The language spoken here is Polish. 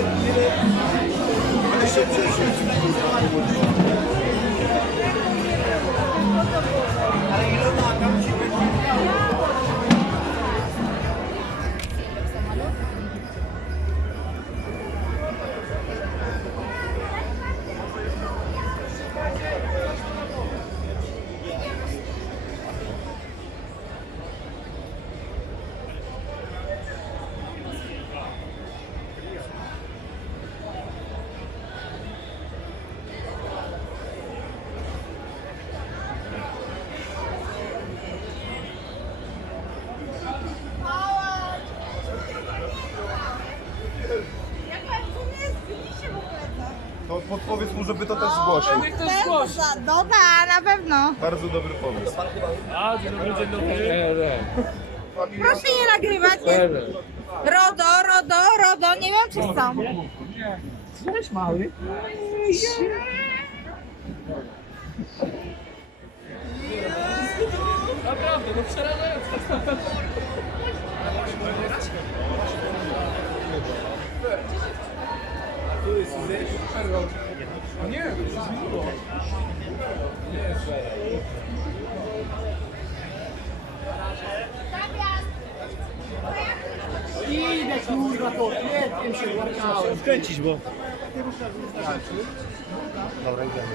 Thank you. Powiedz mu, żeby to też zgłosił. Niech to zgłosi. Dobra, na pewno. Bardzo dobry pomysł. A, dzień dobry, dzień dobry. Proszę nie nagrywać. Rodo, Rodo, Rodo, nie wiem czy są. Cześć mały. Naprawdę, no przerażające. Nie, to się zmieniło. Idę kurwa to, nie wiem się łapałem. Skręcić, bo... Dobra, idziemy.